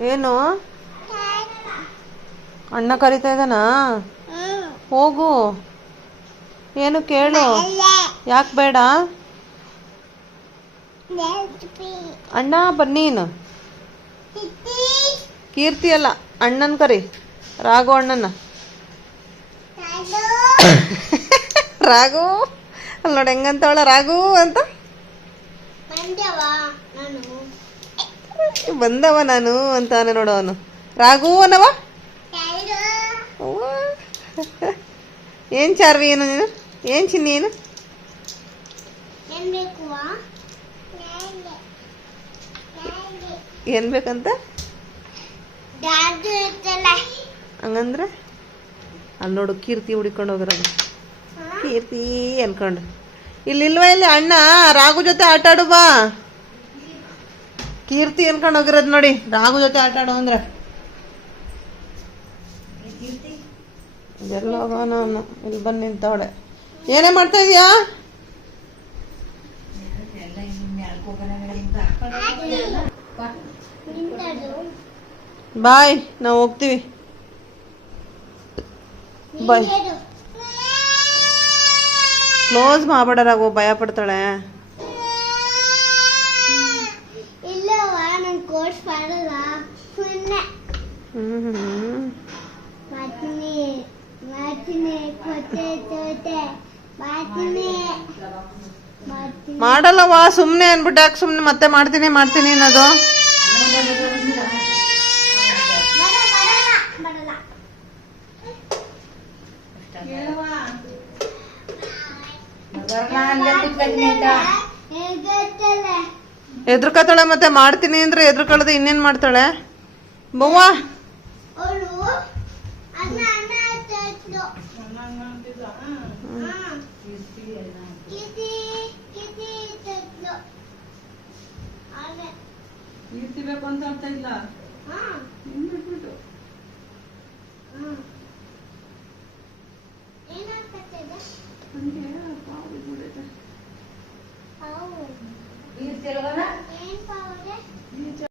ಏನು? ಅಣ್ಣ ಕರಿತಾ ಇದ್ದಾನಾ? ಹೋಗು. ಏನು ಕೇಳು. ಯಾಕೆ ಬೇಡ? ಅಣ್ಣ ಬನ್ನೀನು ಕೀರ್ತಿ ಅಲ್ಲ, ಅಣ್ಣನ ಕರಿ. ರಾಘು ಅಣ್ಣನ. ರಾಘು? ಅಲ್ಲಿ ನೋಡಿ ಹೆಂಗಂತವಳ ರಾಘು ಅಂತ? ಬಂದವ ನಾನು ಅಂತಾನೆ ನೋಡವನು ಅವನು. ರಾಘು ಅನ್ನವ? ಅವ್ವ. ಏನ್ ಚಾರ್ವಿ ಏನು ನೀನು? ಏನ್ ಚಿನ್ನಿ ಏನು? ಏನ್ ಬೇಕಂತ? ಹಂಗಂದ್ರೆ? ಅಲ್ಲಿ ನೋಡು ಕೀರ್ತಿ ಹುಡಿಕೊಂಡು ಹೋಗಿರೋದು ಕೀರ್ತಿ ಅನ್ಕೊಂಡು. ಇಲ್ಲಿಲ್ವ ಇಲ್ಲಿ? ಅಣ್ಣ, ರಾಘು ಜೊತೆ ಆಟ ಬಾ. ಕೀರ್ತಿ ಅನ್ಕೊಂಡು ಹೋಗಿರೋದು ನೋಡಿ. ರಾಘು ಜೊತೆ ಆಟ ಆಡೋ ಅಂದ್ರೆ. ಎಲ್ಲ ಹೋಗೋಣ ಇಲ್ಲಿ ಬಂದು ನಿಂತವಳೆ. ಏನೇ ಮಾಡ್ತಾ ಇದೀಯಾ? ಬಾಯ್, ನಾವು ಹೋಗ್ತೀವಿ. ಬಾಯ್. ಕ್ಲೋಸ್ ಮಾಡಬೇಡ ರಾಘು ಭಯ ಪಡ್ತಾಳೆ ಇಲ್ಲವ ನನ್ ಕೋರ್ಸ್ ಮಾಡಲ್ಲ ಸುಮ್ಮನೆ ಹ್ಮ್ ಹ್ಮ್ ಮಾಡ್ತೀನಿ ಮಾಡ್ತೀನಿ ಕೊಟ್ಟೆ ತೋತೆ ಮಾಡ್ತೀನಿ ಮಾಡ್ತೀನಿ ಮಾಡಲ್ಲವಾ ಸುಮ್ಮನೆ ಅನ್ಬಿಟ್ಟು ಯಾಕೆ ಸುಮ್ಮನೆ ಮತ್ತೆ ಮಾಡ್ತೀನಿ ಮಾಡ್ತೀನಿ ಅನ್ನೋದು ಎದ್ರುಕತ್ತಾಳೆ ಮತ್ತೆ ಮಾಡ್ತೀನಿ ಅಂದ್ರೆ ಎದ್ರಕಳದ ಇನ್ನೇನ್ ಮಾಡ್ತಾಳೆ ಬವ್ವ ತಿಂದ್ಲು. ಹಾ. ಅಂತ ಅರ್ಥ ಇಲ್ಲ ಹಾಗೆ. ಹಾ. ಹ್ಮ್.